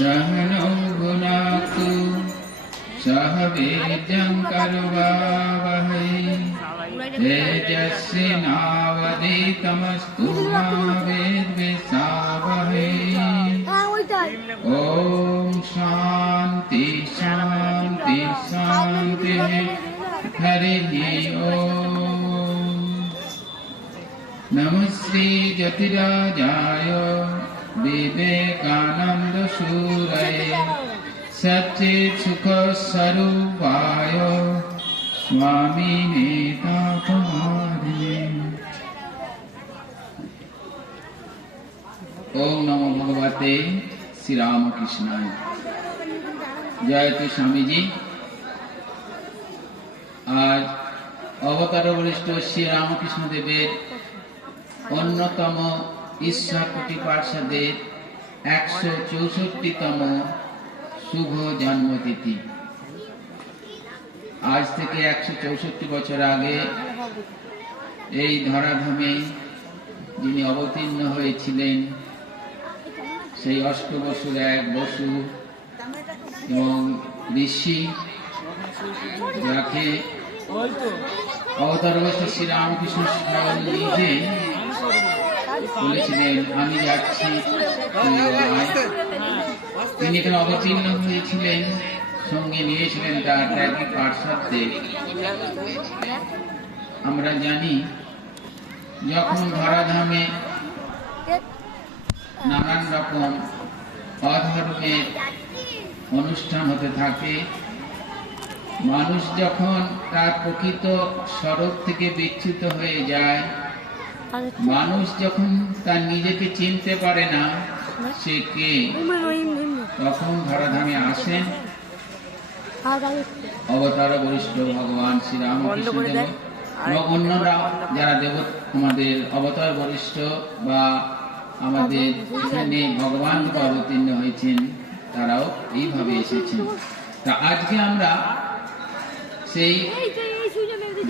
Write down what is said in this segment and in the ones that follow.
सहनौ भुनाक्तु सह वीर्यं करवावहै तेजस्विनावधीतमस्तु मा विद्विषावहै। ओम शांति शांति शांति। हरि ओम। नमस्ते ज्योतिराजाय विवेकानंद सूरये सच्चित् सुख स्वरूपाय स्वामिने तापहारिणे। ओम नमो भगवते श्री रामकृष्णाय। जय तो स्वामी जी। आज अवतार वरिष्ठ श्री रामकृष्ण देवेर अन्यतम ईश्वर कोटि पार्षदेर 164तम शुभ जन्मतिथि। आज থেকে 164 বছর আগে এই ধরাধামে যিনি অবতীর্ণ হয়েছিলেন সেই অষ্টবসুর এক বসু এবং ঋষি, যাকে অবতার বরিষ্ঠ শ্রী রামকৃষ্ণ স্বয়ং নিজে বলেছিলেন আমি যাচ্ছি। তিনি এখানে অবতীর্ণ হয়েছিলেন, সঙ্গে নিয়েছিলেন তার ত্যাগী পার্ষদদের। আমরা জানি যখন ধরাধামে নানান রকম অধর্মের অনুষ্ঠান হতে থাকে, মানুষ যখন তার প্রকৃত স্বরূপ থেকে বিচ্যুত হয়ে যায়, মানুষ যখন তার নিজেকে চিনতে পারে না সে কে, তখন ধরাধামে আসেন অবতার বরিষ্ঠ ভগবান শ্রী রামকৃষ্ণদেব এবং অন্যরা যারা আমাদের অবতার বরিষ্ঠ বা আমাদের এখানে ভগবান অবতীর্ণ হয়েছেন, তারাও এইভাবে এসেছেন। তা আজকে আমরা সেই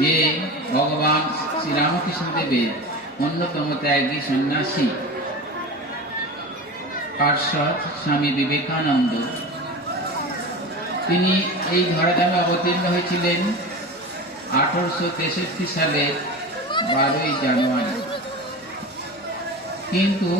যে ভগবান শ্রী রামকৃষ্ণ দেবের অন্যতম ত্যাগী সন্ন্যাসী পার্ষদ স্বামী বিবেকানন্দ, তিনি এই ধরাধামে অবতীর্ণ হয়েছিলেন 1863 সালের 12ই জানুয়ারি। কিন্তু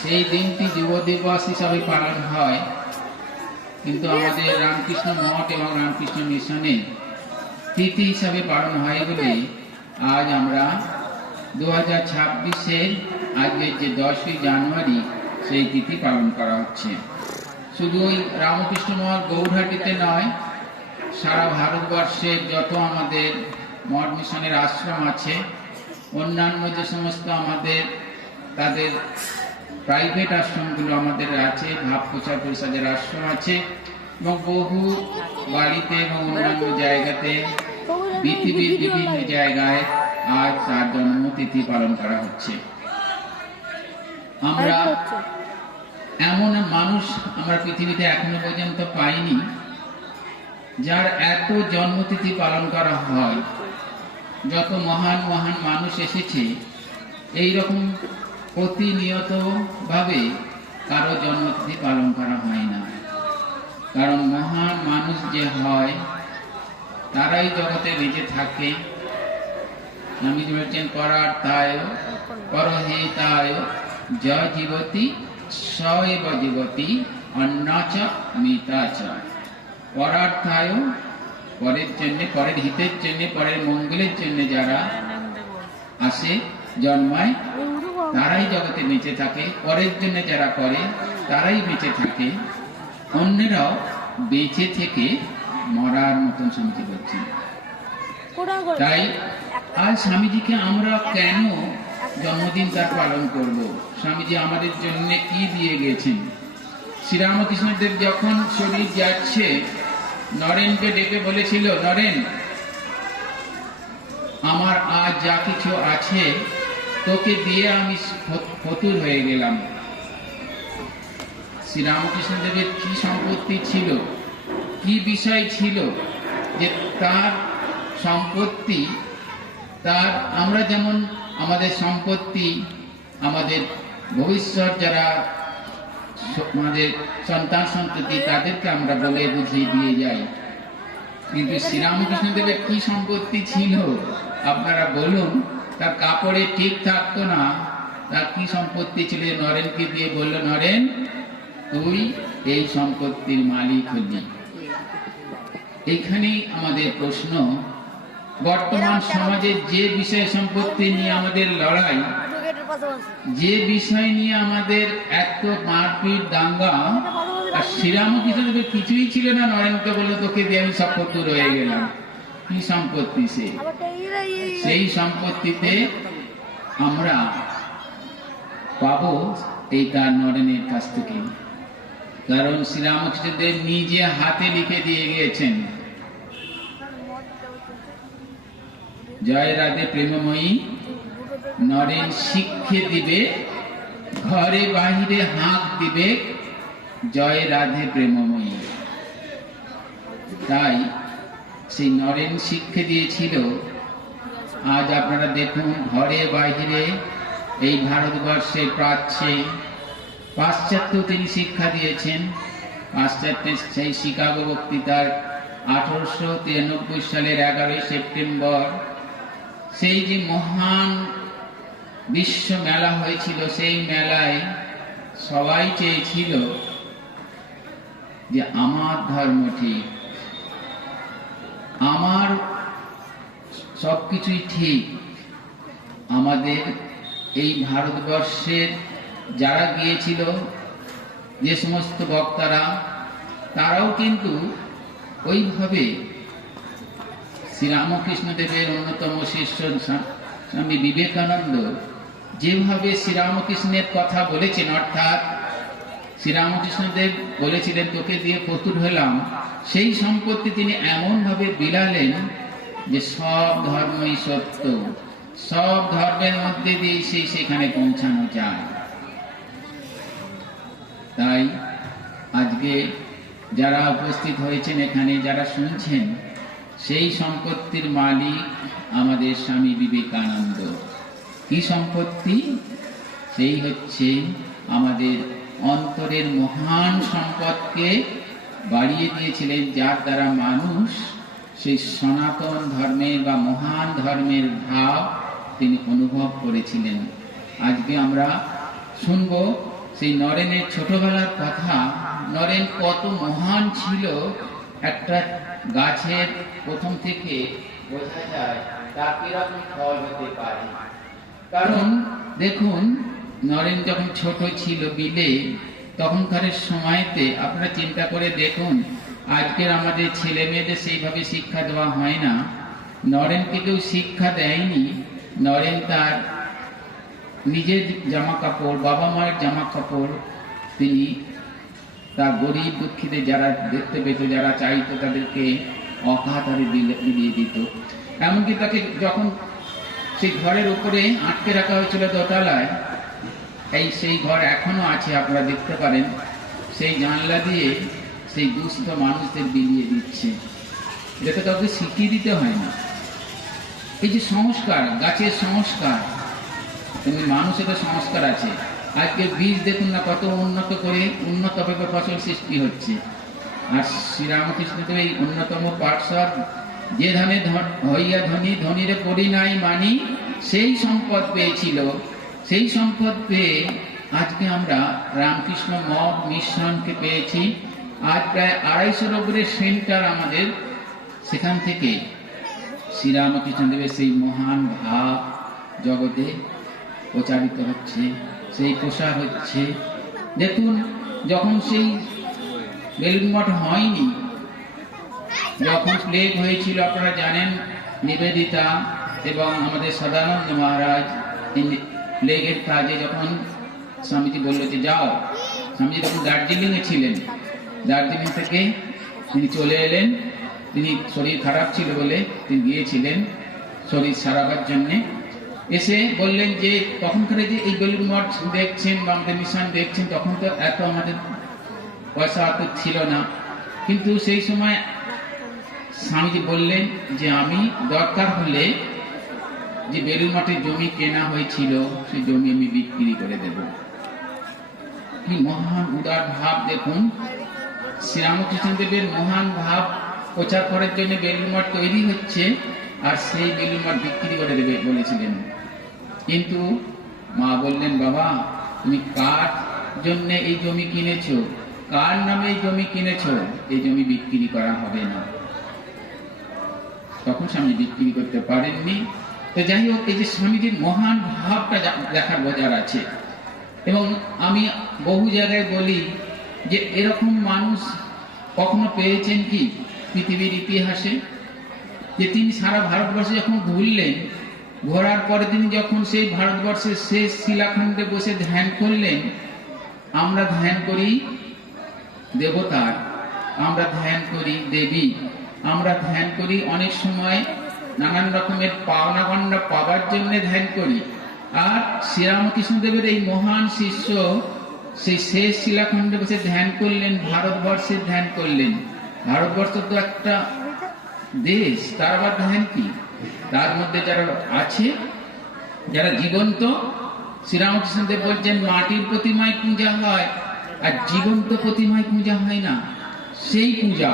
সেই দিনটি যুব দিবস হিসাবে পালন হয়, কিন্তু আমাদের রামকৃষ্ণ মঠ এবং রামকৃষ্ণ মিশনে তিথি হিসাবে পালন হয় বলে আজ আমরা 2026-এর আজকের যে 10ই জানুয়ারি সেই তিথি পালন করা হচ্ছে। শুধু ওই রামকৃষ্ণ মঠ গৌরহাটিতে নয়, সারা ভারতবর্ষের যত আমাদের মঠ মিশনের আশ্রম আছে, অন্যান্য যে সমস্ত আমাদের তাদের প্রাইভেট আশ্রমগুলো আমাদের আছে, ভাব প্রচার পরিষদের আশ্রম আছে এবং বহু বাড়িতে এবং অন্যান্য জায়গাতে পৃথিবীর বিভিন্ন জায়গায় আজ তার জন্মতিথি পালন করা হচ্ছে। আমরা এমন মানুষ আমরা পৃথিবীতে এখনো পর্যন্ত পাইনি যার এত জন্মতিথি পালন করা হয়। যত মহান মহান মানুষ এসেছে, এইরকম প্রতিনিয়ত ভাবে কারো জন্মতিথি পালন করা হয় না। কারণ মহান মানুষ যে হয় তারাই জগতে বেঁচে থাকে। আমি বলছেন পরার্থায় পরহিতায় য জীবতি স এব জীবতি অন্নাচ মিতাচ। পরার্থায় পরের জন্য, পরের হিতের জন্য, পরের মঙ্গলের জন্য যারা আসে জন্মায় তারাই জগতে বেঁচে থাকে। পরের জন্য যারা করে তারাই বেঁচে থাকে। অন্যরাও বেঁচে থেকে মরার মতন শুনতে পাচ্ছেন। তাই আজ স্বামীজিকে আমরা কেন জন্মদিন তার পালন করব? স্বামীজি আমাদের জন্য কি দিয়ে গেছেন? শ্রীরামকৃষ্ণদেব যখন শরীর যাচ্ছে, নরেনকে ডেকে বলেছিল, নরেন আমার আজ যা কিছু আছে তোকে দিয়ে আমি ফতুর হয়ে গেলাম। শ্রীরামকৃষ্ণদেবের কি সম্পত্তি ছিল, কি বিষয় ছিল যে তার সম্পত্তি, তার আমরা যেমন আমাদের সম্পত্তি, আমাদের ভবিষ্যৎ যারা আমাদের সন্তান সন্ততি তাদেরকে আমরা বলে বুঝিয়ে দিয়ে যাই। কিন্তু শ্রীরামকৃষ্ণদেবের কি সম্পত্তি ছিল আপনারা বলুন। তার কাপড়ে ঠিক থাকতো না, তার কি সম্পত্তি ছিল? নরেনকে দিয়ে বলল, নরেন তুই এই সম্পত্তির মালিক হলি। এইখানেই আমাদের প্রশ্ন, বর্তমান সমাজে যে বিষয় সম্পত্তি নিয়ে আমাদের লড়াই, যে বিষয় নিয়ে আমাদের এত মারপিট দাঙ্গা, আর শ্রীরামকৃষ্ণদেবের কিছুই ছিল না। নরেনকে বললো তোকে দিয়ে আমি সম্পত্তি রয়ে গেলাম। কি সম্পত্তি? সেই সম্পত্তিতে আমরা পাবো এই তার নরেনের কাছ থেকে। কারণ শ্রীরামকৃষ্ণদেব নিজে হাতে লিখে দিয়ে গিয়েছেন, জয় রাধে প্রেমময়ী নরেন শিক্ষে দিবে, ঘরে বাহিরে হাঁক দিবে, জয় রাধে প্রেমময়ী। তাই সেই নরেন শিক্ষে দিয়েছিল। আজ আপনারা দেখুন, ঘরে বাহিরে এই ভারতবর্ষে প্রাচ্যে পাশ্চাত্য তিনি শিক্ষা দিয়েছেন। পাশ্চাত্যের সেই শিকাগো বক্তৃতার 1893 সালের 11 সেপ্টেম্বর সেই যে মহান বিশ্ব মেলা হয়েছিল, সেই মেলায় সবাই চেয়েছিল যে আমার ধর্ম ঠিক, আমার সবকিছুই ঠিক। আমাদের এই ভারতবর্ষের যারা গিয়েছিল, যে সমস্ত বক্তারা, তারাও কিন্তু ওইভাবে শ্রীরামকৃষ্ণদেবের অন্যতম শিষ্য স্বামী বিবেকানন্দ যেভাবে শ্রীরামকৃষ্ণের কথা বলেছেন, অর্থাৎ শ্রীরামকৃষ্ণদেব বলেছিলেন তোকে দিয়ে প্রস্তুত হলাম, সেই সম্পত্তি তিনি এমন ভাবে বিলালেন যে সব ধর্মই সত্য, সব ধর্মের মধ্যে দিয়ে সেখানে পৌঁছানো যায়। তাই আজকে যারা উপস্থিত হয়েছেন এখানে, যারা শুনছেন, সেই সম্পত্তির মালিক আমাদের স্বামী বিবেকানন্দ। কি সম্পত্তি? সেই হচ্ছে আমাদের অন্তরের মহান সম্পদকে বাড়িয়ে দিয়েছিলেন, যার দ্বারা মানুষ সেই সনাতন ধর্মের বা মহান ধর্মের ভাব তিনি অনুভব করেছিলেন। আজকে আমরা শুনব সেই নরেনের ছোটবেলার কথা। নরেন কত মহান ছিল একটা গাছের প্রথম থেকে বোঝা যায় তার কিরকম ফল হতে পারে। কারণ দেখুন, নরেন যখন ছোট ছিল বিলে, তখনকার সময়তে আপনারা চিন্তা করে দেখুন, আজকের আমাদের ছেলে মেয়েদের সেইভাবে শিক্ষা দেওয়া হয় না। নরেনকে কেউ শিক্ষা দেয়নি। নরেন তার নিজের জামা কাপড়, বাবা মায়ের জামা কাপড় তিনি তার গরিব দুঃখীদের যারা দেখতে পেত, যারা চাইতো, তাদেরকে অকাতরে বিলিয়ে দিত। এমনকি তাকে যখন সেই ঘরের উপরে আটকে রাখা হয়েছিল দোতলায়, সেই ঘর এখনো আছে, আপনারা দেখতে পারেন, সেই জানলা দিয়ে সেই দুস্থ মানুষদের বিলিয়ে দিচ্ছে। এটা কাউকে শিখিয়ে দিতে হয় না। এই যে সংস্কার, গাছের সংস্কার, তেমনি মানুষেরও সংস্কার আছে। আজকে বীজ দেখুন না কত উন্নত করে উন্নতভাবে ফসল সৃষ্টি হচ্ছে। আর শ্রীরামকৃষ্ণদেব এই অন্যতম পার্শ্বদ, যে ধানে হইয়া ধনী ধনীরে করি নাই মানি, সেই সম্পদ পেয়েছিল। সেই সম্পদ পেয়ে আজকে আমরা রামকৃষ্ণ মঠ মিশনকে পেয়েছি। আজ প্রায় 250 উপরে সেন্টার আমাদের, সেখান থেকে শ্রীরামকৃষ্ণদেবের সেই মহান ভাব জগতে প্রচারিত হচ্ছে, সেই প্রসার হচ্ছে। দেখুন, যখন সেই বেলুড় মঠ হয়নি, যখন প্লেগ হয়েছিল, আপনারা জানেন, নিবেদিতা এবং আমাদের সদানন্দ মহারাজ প্লেগের কাজে যখন স্বামীজি বলল যে যাও, স্বামীজি তখন দার্জিলিংয়ে ছিলেন, দার্জিলিং থেকে তিনি চলে এলেন। তিনি শরীর খারাপ ছিল বলে তিনি গিয়েছিলেন শরীর সারাবার জন্যে। এসে বললেন যে তখনকার যে এই বেলুড় মঠ দেখছেন বা আমাদের মিশন দেখছেন, তখন তো এত আমাদের পয়সা অত ছিল না। কিন্তু সেই সময় স্বামীজি বললেন যে আমি দরকার হলে যে বেলুড় মঠের জমি কেনা হয়েছিল, সেই জমি আমি বিক্রি করে দেব। কি মহান উদার ভাব দেখুন। শ্রীরামকৃষ্ণদেবের মহান ভাব প্রচার করার জন্য বেলুড় মঠ তৈরি হচ্ছে, আর সেই বেলুড় মঠ বিক্রি করে দেবে বলেছিলেন। কিন্তু মা বললেন, বাবা তুমি কার জন্য এই জমি কিনেছো, কার নামে এই জমি কিনেছো, এই জমি বিক্রি করা হবে না। তখন স্বামী বিক্রি করতে পারেননি। তো যাই হোক, এই যে স্বামীজির মহান ভাবটা দেখার বাজার আছে। এবং আমি বহু জায়গায় বলি যে এরকম মানুষ কখনো পেয়েছেন কি পৃথিবীর ইতিহাসে, যে তিনি সারা ভারতবর্ষে যখন ঘুরলেন, ঘোরার পরে তিনি যখন সেই ভারতবর্ষের শেষ শিলাখণ্ডে বসে ধ্যান করলেন। আমরা ধ্যান করি দেবতার, আমরা ধ্যান করি দেবী, আমরা ধ্যান করি অনেক সময় নানান রকমের পাওনা গন্ডা পাবার জন্য ধ্যান করি। আর শ্রীরামকৃষ্ণদেবের এই মহান শিষ্য সেই শেষ শিলাখণ্ডে বসে ধ্যান করলেন, ভারতবর্ষের ধ্যান করলেন। ভারতবর্ষ তো একটা দেশ, তার আবার ধ্যান কি? তার মধ্যে যারা আছে, যারা জীবন্ত, শ্রীরামকৃষ্ণদেব বলছেন মাটির প্রতিমায় পূজা হয় আর জীবন্ত প্রতিমায় পূজা হয় না। সেই পূজা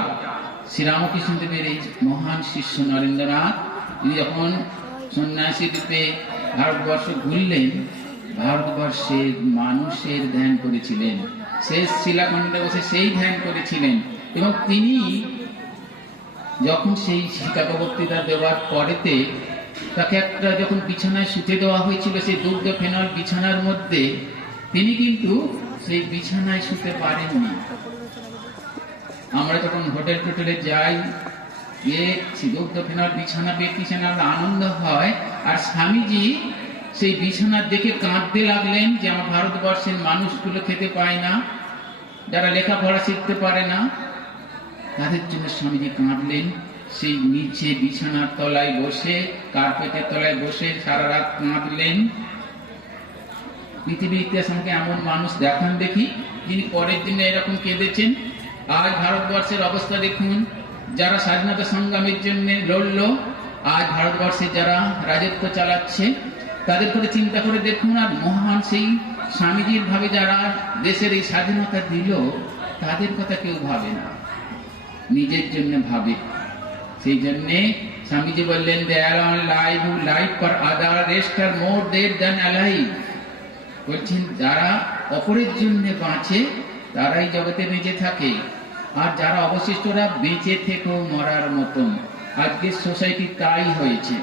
শ্রীরামকৃষ্ণদেবের এই মহান শিষ্য নরেন্দ্রনাথ, তিনি যখন সন্ন্যাসী রূপে ভারতবর্ষ ঘুরলেন, ভারতবর্ষের মানুষের ধ্যান করেছিলেন, শেষ শিলাখণ্ডে বসে সেই ধ্যান করেছিলেন। এবং তিনি যখন সেই শিক্ষা বক্তৃতা দেওয়ার পরেতে তাকে একটা যখন বিছানায় শুতে দেওয়া হয়েছিল, সেই দুগ্ধ ফেনল বিছানার মধ্যে, তিনি কিন্তু সেই বিছানায় শুতে পারেননি। আমরা যখন হোটেল টোটেলে যাই, দুগ্ধ ফেনল বিছানা বিছানা আনন্দ হয়, আর স্বামীজি সেই বিছানা দেখে কাঁদতে লাগলেন যে আমার ভারতবর্ষের মানুষগুলো খেতে পায় না, যারা লেখাপড়া শিখতে পারে না, তাদের জন্য স্বামীজি কাঁদলেন। সেই নিচে বিছানার তলায় বসে, কার্পেটের তলায় বসে সারা রাত কাঁদলেন। পৃথিবীর ইতিহাস আমাকে এমন মানুষ দেখান দেখি যিনি পরের জন্য এরকম কেঁদেছেন। আজ ভারতবর্ষের অবস্থা দেখুন, যারা স্বাধীনতা সংগ্রামের জন্য লড়ল, আজ ভারতবর্ষে যারা রাজত্ব চালাচ্ছে, তাদের করে চিন্তা করে দেখুন। আর মহান সেই স্বামীজির ভাবে যারা দেশের এই স্বাধীনতা দিল, তাদের কথা কেউ ভাবে না, নিজের জন্য ভাবে। সেই জন্যে স্বামীজি বললেন, life for other rest are more dead than alive. বলছেন যারা অপরের জন্য বাঁচে তারাই জগতে বেঁচে থাকে, আর যারা অবশিষ্টরা বেঁচে থেকেও মরার মতন। আজকের সোসাইটি তাই হয়েছে,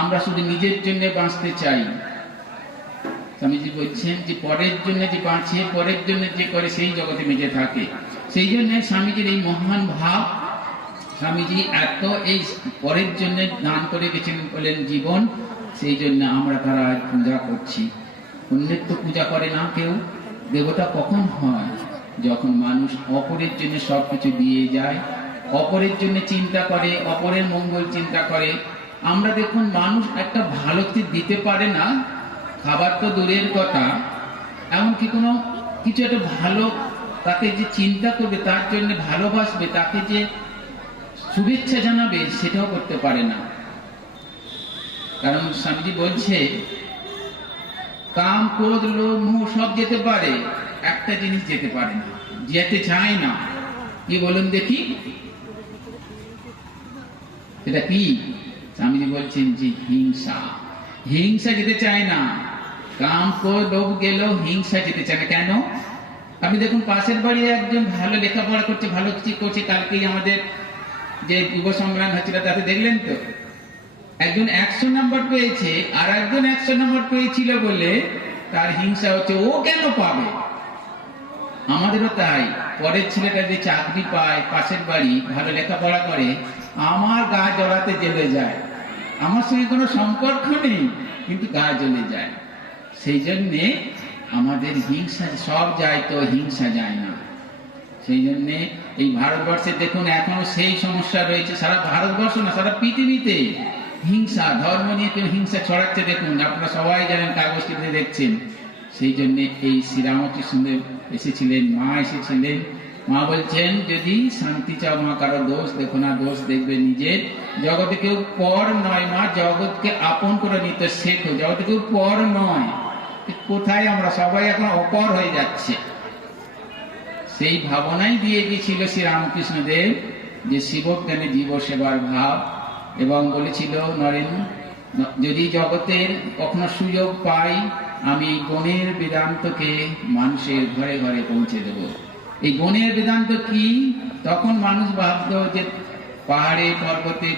আমরা শুধু নিজের জন্য বাঁচতে চাই। স্বামীজি বলছেন যে পরের জন্য যে বাঁচে, পরের জন্য যে করে, সেই জগতে বেঁচে থাকে। সেই জন্য স্বামীজির এই মহান ভাব, স্বামীজি এত এই পরের জন্য দান করে গেছেন বলেন জীবন, সেই জন্য আমরা তারা পূজা করছি। অন্যের তো পূজা করে না কেউ। দেবতা কখন হয়? যখন মানুষ অপরের জন্য সবকিছু দিয়ে যায়, অপরের জন্য চিন্তা করে, অপরের মঙ্গল চিন্তা করে। আমরা দেখুন, মানুষ একটা ভালোতে দিতে পারে না, খাবার তো দূরের কথা, এমনকি কোনো কিছু একটা ভালো, তাকে যে চিন্তা করবে, তার জন্য ভালোবাসবে, তাকে যে শুভেচ্ছা জানাবে, সেটাও করতে পারে না। কারণ স্বামীজি বলছে, কাম ক্রোধ লোভ মোহ সব যেতে পারে, একটা জিনিস যেতে পারে না, যেতে চায় না। কি বলুন দেখি, এটা কি? স্বামীজি বলছেন যে হিংসা। হিংসা যেতে চায় না। কাম ক্রোধ লোভ গেলেও হিংসা যেতে চায় না। কেন? আপনি দেখুন, পাশের বাড়ি একজন ভালো লেখাপড়া করছে, ভালো কিছু করছে, কালকেই আমাদের যে যুব সংগ্রাম হচ্ছিল তাতে দেখলেন তো, একজন 100 নম্বর পেয়েছে, আর একজন 100 নম্বর পেয়েছিল বলে তার হিংসা হচ্ছে, ও কেন পাবে। আমাদেরও তাই, পরের ছেলেটা যে চাকরি পায়, পাশের বাড়ি ভালো লেখাপড়া করে, আমার গা জ্বলাতে জ্বলে যায়। আমার সঙ্গে কোনো সম্পর্ক নেই, কিন্তু গা জ্বলে যায়। সেই জন্যে আমাদের হিংসা সব যায়, তো হিংসা যায় না। সেই জন্যে এই ভারতবর্ষে দেখুন এখনো সেই সমস্যা রয়েছে। সারা ভারতবর্ষ না, সারা পৃথিবীতে হিংসা, ধর্ম নিয়ে কেউ হিংসা ছড়াচ্ছে। দেখুন, আপনারা সবাই জানেন, কাগজটিতে দেখছেন। সেই জন্য এই শ্রীরামকৃষ্ণদেব এসেছিলেন, মা এসেছিলেন। মা বলছেন, যদি শান্তি চাও মা, কারো দোষ দেখো না, দোষ দেখবে নিজের। জগতে কেউ পর নয় মা, জগৎকে আপন করে নিতে শেখো। জগতে কেউ পর নয়। কোথায় আমরা সবাই এখন অপর হয়ে যাচ্ছে। সেই ভাবনাই দিয়ে গিয়েছিল শ্রী রামকৃষ্ণদেব, যে শিবজ্ঞানে জীব সেবার ভাব, এবং বলেছিল নরেন, যদি জগতের কখনো সুযোগ পাই আমি গণের বেদান্তকে মানুষের ঘরে ঘরে পৌঁছে দেব। এই গণের বেদান্ত কি? তখন মানুষ ভাবত যে পাহাড়ে পর্বতে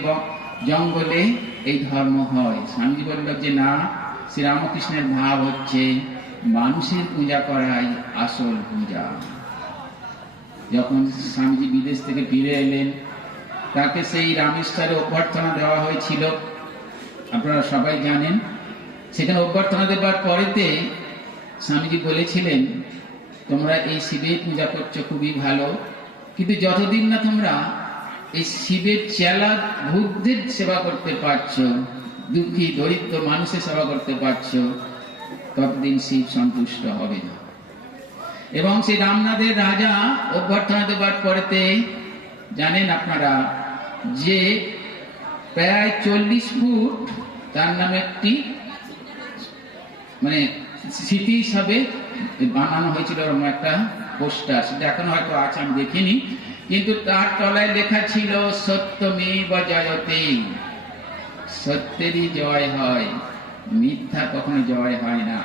জঙ্গলে এই ধর্ম হয়। স্বামীজি বলল যে না, শ্রীরামকৃষ্ণের ভাব হচ্ছে মানুষের পূজা করাই আসল পূজা। যখন স্বামীজি বিদেশ থেকে ফিরে এলেন, তাকে সেই রামেশ্বরে অভ্যর্থনা দেওয়া হয়েছিল, আপনারা সবাই জানেন। সেখানে অভ্যর্থনা দেবার পরেতে স্বামীজি বলেছিলেন, তোমরা এই শিবের পূজা করছো খুবই ভালো, কিন্তু যতদিন না তোমরা এই শিবের চেলা ভূতদের সেবা করতে পারছো, দুঃখী দরিদ্র মানুষের সেবা করতে পারছো, ততদিন শিব সন্তুষ্ট হবে না। এবং সেই রামনাথের রাজা অভ্যর্থনা দেবার পরেতে জানেন আপনারা যে প্রায় 40 ফুট তার নামে একটি মানে স্মৃতি হিসাবে বানানো হয়েছিল একটা পোস্টার, সেটা এখন হয়তো আছে, আমি দেখিনি, কিন্তু তার তলায় লেখা ছিল সত্যমেব জয়তে, সত্যেরই জয় হয়, মিথ্যা কখনো জয় হয় না।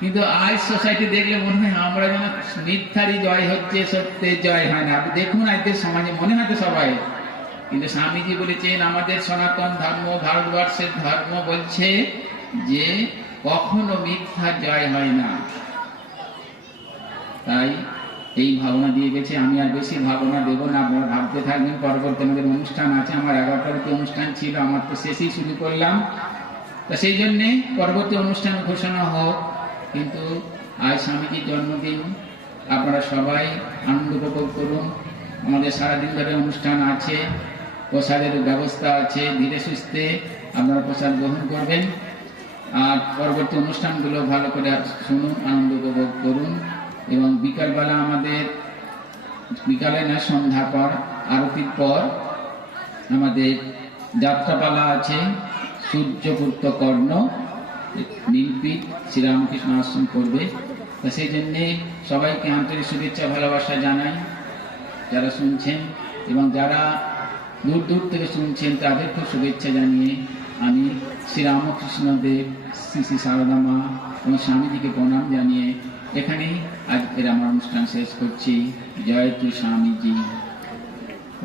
কিন্তু আজ সোসাইটি দেখলে মনে হয় আমরা যেন মিথ্যারই জয় হচ্ছে, সত্যের জয় হয় না। আপনি দেখুন আজকের সমাজে মনে হয় তো সবাই, কিন্তু স্বামীজি বলেছেন আমাদের সনাতন ধর্ম, ভারতবর্ষের ধর্ম বলছে যে কখনো মিথ্যা জয় হয় না। তাই এই ভাবনা দিয়ে গেছে। আমি আর বেশি ভাবনা দেবো না, আপনারা ভাবতে থাকবেন। পরবর্তী আমাদের অনুষ্ঠান আছে, আমার 11টার অনুষ্ঠান ছিল, আমার তো শেষেই শুরু করলাম। তা সেই জন্যে পরবর্তী অনুষ্ঠান ঘোষণা হোক, কিন্তু আজ স্বামীজির জন্মদিন, আপনারা সবাই আনন্দ উপভোগ করুন। আমাদের সারাদিন ধরে অনুষ্ঠান আছে, প্রসাদের ব্যবস্থা আছে, ধীরে সুস্থে আপনারা প্রসাদ গ্রহণ করবেন। আর পরবর্তী অনুষ্ঠানগুলো ভালো করে শুনুন, আনন্দ উপভোগ করুন। এবং বিকালবেলা আমাদের, বিকালে না সন্ধ্যা পর, আরতির পর আমাদের যাত্রাপালা আছে, সূর্যপুত্র কর্ণ নীলপীঠ শ্রীরামকৃষ্ণ আশ্রম করবে। তা সেই জন্যে সবাইকে আন্তরিক শুভেচ্ছা ভালোবাসা জানাই, যারা শুনছেন এবং যারা দূর দূর থেকে শুনছেন তাদেরকে শুভেচ্ছা জানিয়ে আমি শ্রীরামকৃষ্ণদেব, শ্রী শ্রী সারদা মা এবং স্বামীজিকে প্রণাম জানিয়ে এখানেই আজকের আমার অনুষ্ঠান শেষ করছি। জয় শ্রী স্বামীজি।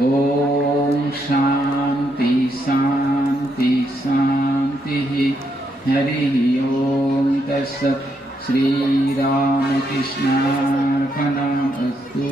ওম শান্তি শান্তি শান্তি। হরি ওম তৎসৎ। শ্রীরামকৃষ্ণার্পণমস্তু।